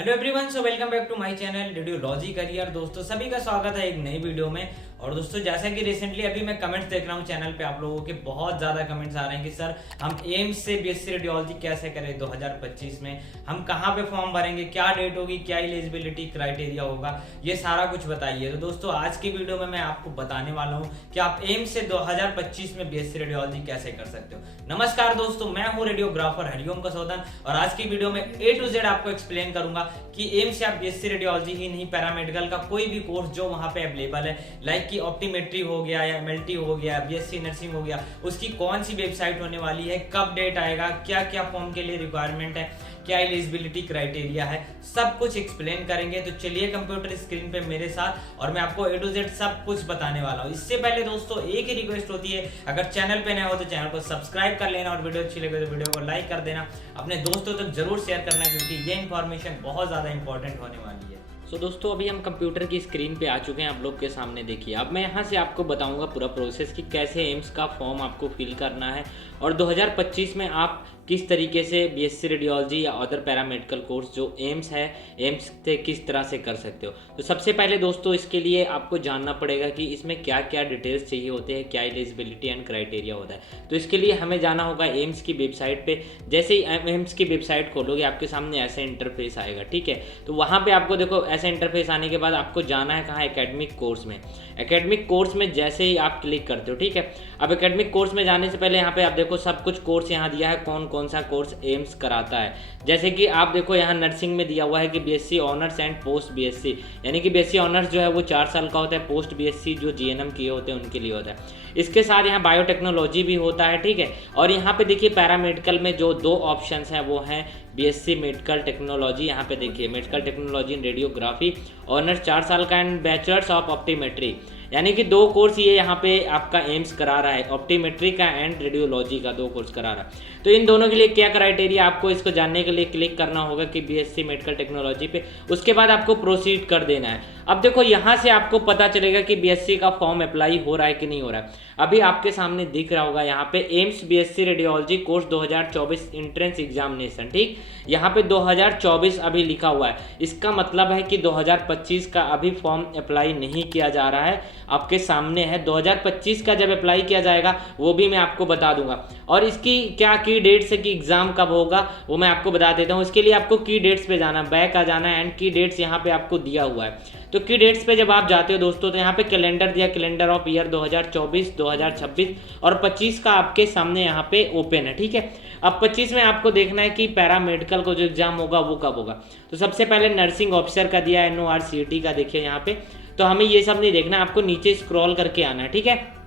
Hello everyone, so welcome back to my channel radiology career. दोस्तों सभी का स्वागत है एक नई वीडियो में। और दोस्तों जैसा कि रिसेंटली अभी मैं कमेंट्स देख रहा हूँ चैनल पे, आप लोगों के बहुत ज़्यादा कमेंट्स आ रहे हैं कि सर हम एम्स से बीएससी रेडियोलॉजी कैसे करें 2025 में, हम कहाँ पे फॉर्म भरेंगे, क्या डेट होगी, क्या एलिजिबिलिटी क्राइटेरिया होगा, ये सारा कुछ बताइए। तो दोस्तों आज की वीडियो में मैं आपको बताने वाला हूँ कि आप एम्स से 2025 में बीएससी रेडियोलॉजी कैसे कर सकते हो। नमस्कार दोस्तों, मैं हूँ रेडियोग्राफर हरिओम कसौदन और आज की वीडियो में A to Z आपको एक्सप्लेन करूंगा कि एम्स से आप बीएससी रेडियोलॉजी ही नहीं, पैरामेडिकल का कोई भी कोर्स जो वहां पे अवेलेबल है, लाइक कि ऑप्टीमेट्री हो गया या एमएलटी हो गया, बीएससी नर्सिंग हो गया, उसकी कौन सी वेबसाइट होने वाली है, कब डेट आएगा, क्या क्या फॉर्म के लिए रिक्वायरमेंट है, क्या एलिजिबिलिटी क्राइटेरिया है, सब कुछ एक्सप्लेन करेंगे। तो चलिए कंप्यूटर स्क्रीन पे मेरे साथ और मैं आपको A to Z सब कुछ बताने वाला हूँ। इससे पहले दोस्तों एक ही रिक्वेस्ट होती है, अगर चैनल पे नए हो तो चैनल को सब्सक्राइब कर लेना और वीडियो अच्छी लगे तो वीडियो को लाइक कर देना, अपने दोस्तों तक जरूर शेयर करना क्योंकि ये इन्फॉर्मेशन बहुत ज़्यादा इंपॉर्टेंट होने वाली है। दोस्तों अभी हम कंप्यूटर की स्क्रीन पे आ चुके हैं, आप लोग के सामने देखिए। अब मैं यहाँ से आपको बताऊंगा पूरा प्रोसेस कि कैसे एम्स का फॉर्म आपको फिल करना है और 2025 में आप किस तरीके से बीएससी रेडियोलॉजी या अदर पैरामेडिकल कोर्स जो एम्स है, एम्स से किस तरह से कर सकते हो। तो सबसे पहले दोस्तों इसके लिए आपको जानना पड़ेगा कि इसमें क्या क्या डिटेल्स चाहिए होते हैं, क्या एलिजिबिलिटी एंड क्राइटेरिया होता है। तो इसके लिए हमें जाना होगा एम्स की वेबसाइट पे। जैसे ही एम्स की वेबसाइट खोलोगे आपके सामने ऐसा इंटरफेस आएगा, ठीक है। तो वहाँ पे आपको देखो ऐसा इंटरफेस आने के बाद आपको जाना है कहाँ, एकेडमिक कोर्स में। एकेडमिक कोर्स में जैसे ही आप क्लिक करते हो, ठीक है। अब एकेडमिक कोर्स में जाने से पहले यहाँ पे आप देखो सब कुछ कोर्स यहाँ दिया है, कौन कौन सा कोर्स एम्स कराता है। जैसे कि आप देखो यहाँ नर्सिंग में दिया हुआ है कि BSc honours and post BSc, यानी कि बीएससी ऑनर्स जो है वो 4 साल का होता है, पोस्ट बीएससी जो जीएनएम किए होते हैं उनके लिए होता है। इसके साथ यहाँ बायोटेक्नोलॉजी भी होता है, ठीक है। और यहाँ पे देखिए पैरामेडिकल में जो 2 ऑप्शंस हैं वो हैं बीएससी मेडिकल टेक्नोलॉजी, यहाँ पे देखिए medical technology in radiography, honours 4 साल का, एंड बैचलर्स ऑफ ऑप्टीमेट्री, यानी कि 2 कोर्स ये यहाँ पे आपका एम्स करा रहा है, ऑप्टीमेट्री का एंड रेडियोलॉजी का 2 कोर्स करा रहा है। तो इन दोनों के लिए क्या क्राइटेरिया, आपको इसको जानने के लिए क्लिक करना होगा कि बीएससी मेडिकल टेक्नोलॉजी पे, उसके बाद आपको प्रोसीड कर देना है। अब देखो यहाँ से आपको पता चलेगा कि बीएससी का फॉर्म अप्लाई हो रहा है कि नहीं हो रहा है। अभी आपके सामने दिख रहा होगा यहाँ पे AIIMS BSc radiology course 2024 entrance examination, ठीक। यहाँ पे 2024 अभी लिखा हुआ है, इसका मतलब है कि 2025 का अभी फॉर्म अप्लाई नहीं किया जा रहा है। आपके सामने है 2025 का जब अप्लाई किया जाएगा वो भी मैं आपको बता दूंगा। और इसकी क्या की डेट्स है कि एग्जाम कब होगा वो मैं आपको बता देता हूँ। इसके लिए आपको की डेट्स पे जाना, बैक आ जाना है, एंड की डेट्स यहाँ पे आपको दिया हुआ है। तो की डेट्स पे जब आप जाते हो दोस्तों तो यहाँ पे कैलेंडर दिया, कैलेंडर ऑफ ईयर 2024, 2026 और 25 का आपके सामने यहाँ पे ओपन है, ठीक है। अब 25 में आपको देखना है कि पैरामेडिकल का जो एग्जाम होगा वो कब होगा। तो सबसे पहले नर्सिंग ऑफिसर का दिया है, NORCET का देखिए यहाँ पे। तो हमें ये सब नहीं देखना, आपको नीचे स्क्रॉल करके आना है, ठीक है।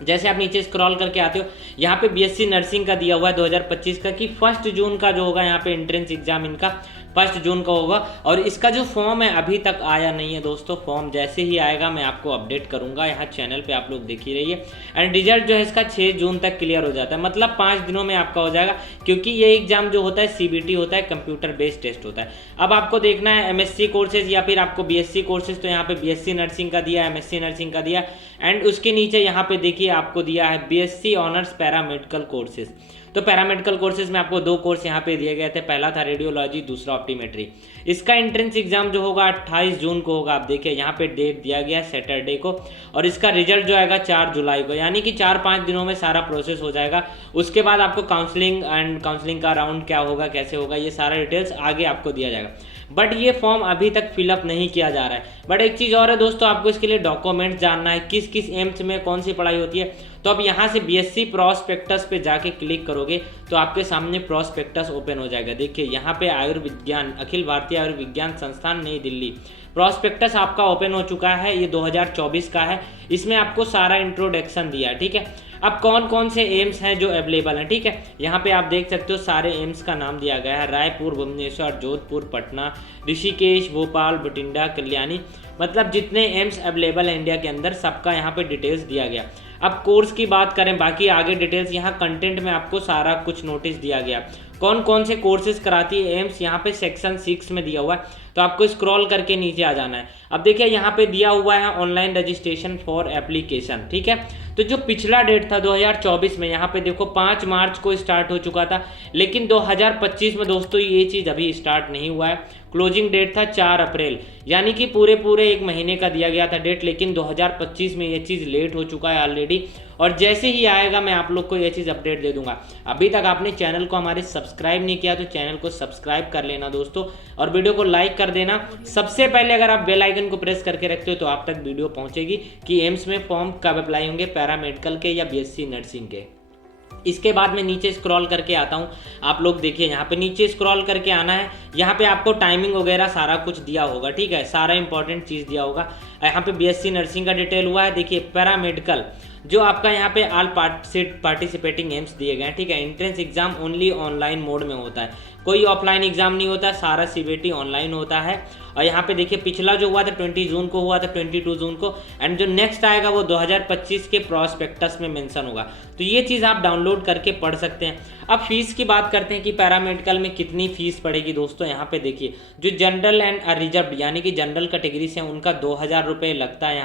जैसे आप नीचे स्क्रॉल करके आते हो यहाँ पे बीएससी नर्सिंग का दिया हुआ है 2025 का कि 1 जून का जो होगा यहाँ पे एंट्रेंस एग्जाम इनका 1 जून का होगा। और इसका जो फॉर्म है अभी तक आया नहीं है दोस्तों, फॉर्म जैसे ही आएगा मैं आपको अपडेट करूंगा, यहाँ चैनल पे आप लोग देख ही रहिए। एंड रिजल्ट जो है इसका 6 जून तक क्लियर हो जाता है, मतलब 5 दिनों में आपका हो जाएगा, क्योंकि ये एग्जाम जो होता है CBT होता है, कंप्यूटर बेस्ड टेस्ट होता है। अब आपको देखना है MSc कोर्सेज या फिर आपको BSc कोर्सेज, तो यहाँ पे BSc नर्सिंग का दिया, MSc नर्सिंग का दिया, एंड उसके नीचे यहाँ पे देखिए आपको दिया है BSc ऑनर्स पैरामेडिकल कोर्सेज। तो पैरामेडिकल कोर्सेज में आपको 2 कोर्स यहाँ पे दिए गए थे, पहला था रेडियोलॉजी, दूसरा ऑप्टीमेट्री। इसका एंट्रेंस एग्जाम जो होगा 28 जून को होगा। आप देखिए यहाँ पे डेट दिया गया है सैटरडे को, और इसका रिजल्ट जो आएगा 4 जुलाई को, यानी कि 4-5 दिनों में सारा प्रोसेस हो जाएगा। उसके बाद आपको काउंसलिंग एंड काउंसलिंग का राउंड क्या होगा, कैसे होगा, ये सारा डिटेल्स आगे आपको दिया जाएगा। बट ये फॉर्म अभी तक फिलअप नहीं किया जा रहा है। बट एक चीज़ और है दोस्तों, आपको इसके लिए डॉक्यूमेंट्स जानना है, किस किस एम्स में कौन सी पढ़ाई होती है। तो अब यहाँ से बीएससी प्रॉस्पेक्टस पे जाके क्लिक करोगे तो आपके सामने प्रॉस्पेक्टस ओपन हो जाएगा। देखिए यहाँ पे आयुर्विज्ञान, अखिल भारतीय आयुर्विज्ञान संस्थान नई दिल्ली, प्रॉस्पेक्टस आपका ओपन हो चुका है। ये 2024 का है, इसमें आपको सारा इंट्रोडक्शन दिया है, ठीक है। अब कौन कौन से एम्स हैं जो अवेलेबल हैं, ठीक है। यहाँ पे आप देख सकते हो सारे एम्स का नाम दिया गया है, रायपुर, भुवनेश्वर, जोधपुर, पटना, ऋषिकेश, भोपाल, बठिंडा, कल्याणी, मतलब जितने एम्स अवेलेबल है इंडिया के अंदर सबका यहाँ पे डिटेल्स दिया गया। अब कोर्स की बात करें, बाकी आगे डिटेल्स यहाँ कंटेंट में आपको सारा कुछ नोटिस दिया गया, कौन कौन से कोर्सेज कराती है एम्स, यहाँ पे सेक्शन 6 में दिया हुआ है। तो आपको स्क्रॉल करके नीचे आ जाना है। अब देखिए यहाँ पे दिया हुआ है ऑनलाइन रजिस्ट्रेशन फॉर एप्लीकेशन, ठीक है। तो जो पिछला डेट था 2024 में, यहाँ पे देखो 5 मार्च को स्टार्ट हो चुका था, लेकिन 2025 में दोस्तों ये चीज़ अभी स्टार्ट नहीं हुआ है। क्लोजिंग डेट था 4 अप्रैल, यानी कि पूरे एक महीने का दिया गया था डेट, लेकिन 2025 में ये चीज़ लेट हो चुका है ऑलरेडी। और जैसे ही आएगा मैं आप लोग को ये चीज़ अपडेट दे दूंगा। अभी तक आपने चैनल को हमारे सब्सक्राइब नहीं किया तो चैनल को सब्सक्राइब कर लेना दोस्तों, और वीडियो को लाइक कर देना। सबसे पहले अगर आप बेल आइकन को प्रेस करके रखते हो तो आप तक वीडियो पहुंचेगी कि एम्स में फॉर्म कब अप्लाई होंगे, पैरामेडिकल के या बीएससी नर्सिंग के। इसके बाद मैं नीचे स्क्रॉल करके आता हूँ। आप लोग देखिए यहाँ पे नीचे स्क्रॉल करके आना है। यहाँ पे आपको टाइमिंग वगैरह सारा कुछ दिया होगा, ठीक है, सारा इंपॉर्टेंट चीज़ दिया होगा। यहाँ पे बीएससी नर्सिंग का डिटेल हुआ है। देखिए पैरामेडिकल जो आपका यहाँ पे ऑल पार्टिसिपेटिंग एम्स दिए गए हैं, ठीक है। Entrance exam only online mode में होता है, कोई ऑफलाइन एग्जाम नहीं होता, सारा सीबीटी ऑनलाइन होता है। और यहाँ पे देखिए पिछला जो हुआ था 20 जून को हुआ था, 22 जून को, एंड जो नेक्स्ट आएगा वो 2025 के प्रॉस्पेक्टस में मेंशन होगा। तो ये चीज़ आप डाउनलोड करके पढ़ सकते हैं। अब फीस की बात करते हैं कि पैरामेडिकल में कितनी फीस पड़ेगी दोस्तों। यहाँ पे देखिए जो जनरल एंड रिजर्व यानी कि जनरल कैटेगरी से उनका 2000 रुपये लगता है।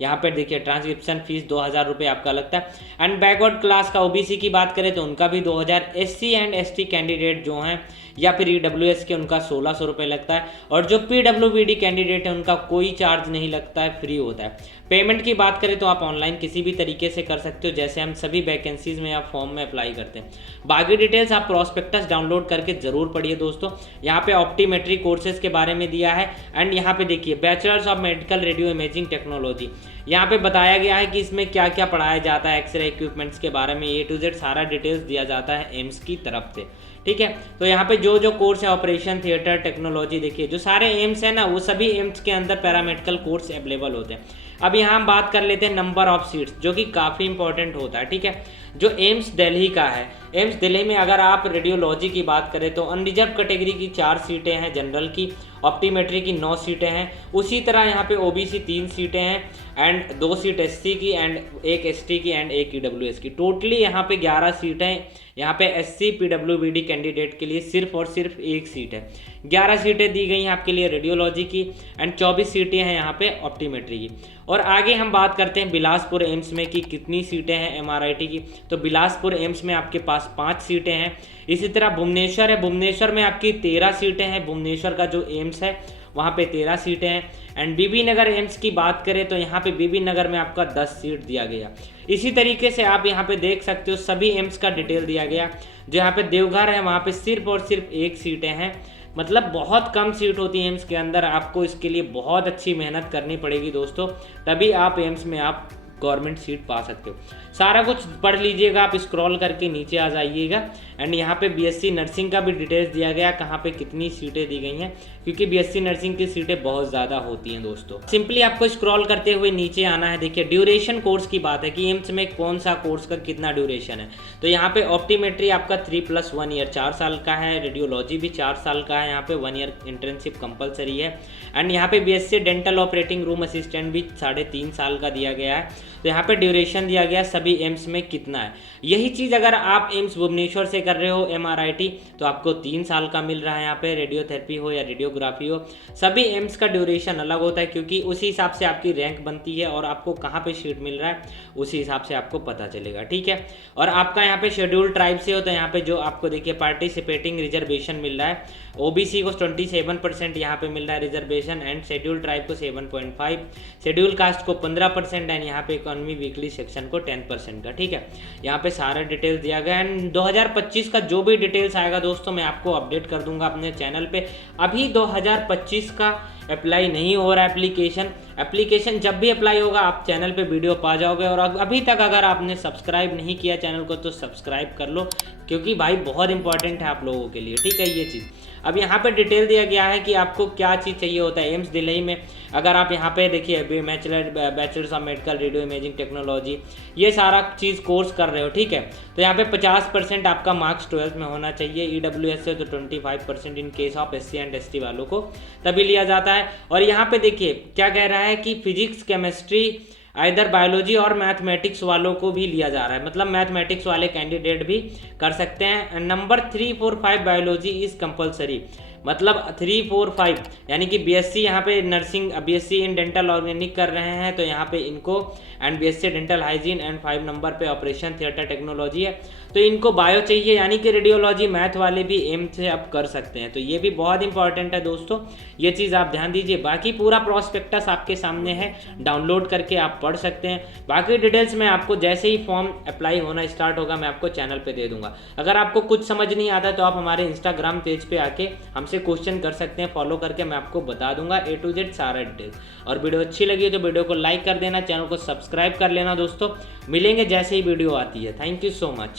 यहाँ पे देखिए ट्रांसक्रिप्शन फीस 2000 रुपये आपका लगता है। एंड बैकवर्ड क्लास का ओबीसी की बात करें तो उनका भी 2000, एससी एंड एसटी कैंडिडेट जो हैं या फिर ईडब्ल्यूएस के उनका 1600 रुपये लगता है। और जो पीडब्ल्यूबीडी कैंडिडेट है उनका कोई चार्ज नहीं लगता है, फ्री होता है। पेमेंट की बात करें तो आप ऑनलाइन किसी भी तरीके से कर सकते हो, जैसे हम सभी वैकेंसीज में आप फॉर्म में अप्लाई करते हैं। बाकी डिटेल्स आप प्रॉस्पेक्टस डाउनलोड करके जरूर पढ़िए दोस्तों। यहाँ पे ऑप्टीमेट्री कोर्सेज के बारे में दिया है। एंड यहाँ पे देखिए bachelors of medical radio imaging technology, यहाँ पे बताया गया है कि इसमें क्या क्या पढ़ाया जाता है, एक्सरे इक्विपमेंट्स के बारे में A to Z सारा डिटेल्स दिया जाता है एम्स की तरफ से, ठीक है। तो यहाँ पे जो कोर्स है ऑपरेशन थिएटर टेक्नोलॉजी, देखिए जो सारे एम्स है ना वो सभी एम्स के अंदर पैरामेडिकल कोर्स अवेलेबल होते हैं। अब यहाँ हम बात कर लेते हैं नंबर ऑफ सीट्स, जो कि काफ़ी इंपॉर्टेंट होता है, ठीक है। जो एम्स दिल्ली का है, एम्स दिल्ली में अगर आप रेडियोलॉजी की बात करें तो अनरिजर्व कैटेगरी की 4 सीटें हैं, जनरल की, ऑप्टीमेट्री की 9 सीटें हैं। उसी तरह यहाँ पे ओबीसी 3 सीटें हैं, एंड 2 सीट एससी की, एंड 1 एसटी की, एंड 1 ईडब्ल्यूएस की। टोटली यहाँ पे 11 सीटें। यहाँ पे एससी पीडब्ल्यूबीडी कैंडिडेट के लिए सिर्फ और सिर्फ 1 सीट है। 11 सीटें दी गई हैं आपके लिए रेडियोलॉजी की, एंड 24 सीटें हैं यहाँ पे ऑप्टीमेट्री की। और आगे हम बात करते हैं बिलासपुर एम्स में कि कितनी सीटें हैं एमआरआईटी की। तो बिलासपुर एम्स में आपके पास 5 सीटें हैं। इसी तरह भुवनेश्वर है, भुवनेश्वर में आपकी 13 सीटें हैं। भुवनेश्वर का जो एम्स है वहाँ पे 13 सीटें हैं। एंड बीबी नगर एम्स की बात करें तो यहाँ पे बीबी नगर में आपका 10 सीट दिया गया। इसी तरीके से आप यहाँ पे देख सकते हो सभी एम्स का डिटेल दिया गया। जो यहाँ पे देवघर है वहाँ पे सिर्फ और सिर्फ 1 सीटें हैं, मतलब बहुत कम सीट होती है एम्स के अंदर। आपको इसके लिए बहुत अच्छी मेहनत करनी पड़ेगी दोस्तों, तभी आप एम्स में आप गवर्नमेंट सीट पा सकते हो। सारा कुछ पढ़ लीजिएगा, आप स्क्रॉल करके नीचे आ जाइएगा। एंड यहाँ पे बीएससी नर्सिंग का भी डिटेल्स दिया गया, कहाँ पे कितनी सीटें दी गई हैं, क्योंकि बीएससी नर्सिंग की सीटें बहुत ज़्यादा होती हैं दोस्तों। सिंपली आपको स्क्रॉल करते हुए नीचे आना है। देखिए ड्यूरेशन कोर्स की बात है कि एम्स में कौन सा कोर्स का कितना ड्यूरेशन है। तो यहाँ पे ऑप्टीमेट्री आपका 3+1 ईयर 4 साल का है, रेडियोलॉजी भी 4 साल का है, यहाँ पे 1 ईयर इंटर्नशिप कंपलसरी है। एंड यहाँ पे BSc dental operating room assistant भी 3.5 साल का दिया गया है। तो यहाँ पे ड्यूरेशन दिया गया सभी एम्स में कितना है। यही चीज़ अगर आप एम्स भुवनेश्वर से कर रहे हो एमआरआईटी तो आपको 3 साल का मिल रहा है। यहाँ पे रेडियोथेरेपी हो या रेडियोग्राफी हो, सभी एम्स का ड्यूरेशन अलग होता है, क्योंकि उसी हिसाब से आपकी रैंक बनती है और आपको कहाँ पे सीट मिल रहा है उसी हिसाब से आपको पता चलेगा, ठीक है। और आपका यहाँ पे शेड्यूल ट्राइब से हो तो यहाँ पे जो आपको देखिए पार्टिसिपेटिंग रिजर्वेशन मिल रहा है। ओबीसी को 27% यहाँ पे मिल रहा है रिजर्वेशन, एंड शेड्यूल ट्राइब को 7.5, शेड्यूल कास्ट को 15%, एंड यहाँ पे इकोनॉमी वीकली सेक्शन को 10% का, ठीक है। यहाँ पे सारा डिटेल्स दिया गया। एंड 2025 का जो भी डिटेल्स आएगा दोस्तों मैं आपको अपडेट कर दूंगा अपने चैनल पे। अभी 2025 का अप्लाई नहीं हो रहा एप्लीकेशन जब भी अप्लाई होगा आप चैनल पे वीडियो पा जाओगे। और अभी तक अगर आपने सब्सक्राइब नहीं किया चैनल को तो सब्सक्राइब कर लो, क्योंकि भाई बहुत इंपॉर्टेंट है आप लोगों के लिए, ठीक है ये चीज़। अब यहाँ पे डिटेल दिया गया है कि आपको क्या चीज़ चाहिए होता है एम्स दिल्ली में। अगर आप यहाँ पे देखिए bachelors of medical radio imaging technology ये सारा चीज़ कोर्स कर रहे हो, ठीक है। तो यहाँ पे 50% आपका मार्क्स 12th में होना चाहिए। ईडब्ल्यूएस से तो 25% in case of SC and ST वालों को तभी लिया जाता है। और यहाँ पे देखिए क्या कह रहा है कि फिजिक्स केमिस्ट्री इधर बायोलॉजी और मैथमेटिक्स वालों को भी लिया जा रहा है, मतलब मैथमेटिक्स वाले कैंडिडेट भी कर सकते हैं। नंबर 3, 4, 5 बायोलॉजी इज कंपलसरी, मतलब 3, 4, 5 यानी कि बीएससी यहाँ पे nursing, BSc in dental organic कर रहे हैं तो यहाँ पे इनको, and BSc dental hygiene, and 5 number पे ऑपरेशन थिएटर टेक्नोलॉजी है। तो इनको बायो चाहिए, यानी कि रेडियोलॉजी मैथ वाले भी एम्स से आप कर सकते हैं। तो ये भी बहुत इंपॉर्टेंट है दोस्तों, ये चीज़ आप ध्यान दीजिए। बाकी पूरा प्रॉस्पेक्टस आपके सामने है, डाउनलोड करके आप पढ़ सकते हैं। बाकी डिटेल्स मैं आपको जैसे ही फॉर्म अप्लाई होना स्टार्ट होगा मैं आपको चैनल पे दे दूंगा। अगर आपको कुछ समझ नहीं आता तो आप हमारे इंस्टाग्राम पेज पे आके हमसे क्वेश्चन कर सकते हैं, फॉलो करके मैं आपको बता दूंगा A to Z सारा डिटेल्स। और वीडियो अच्छी लगी तो वीडियो को लाइक कर देना, चैनल को सब्सक्राइब कर लेना दोस्तों। मिलेंगे जैसे ही वीडियो आती है। Thank you so much.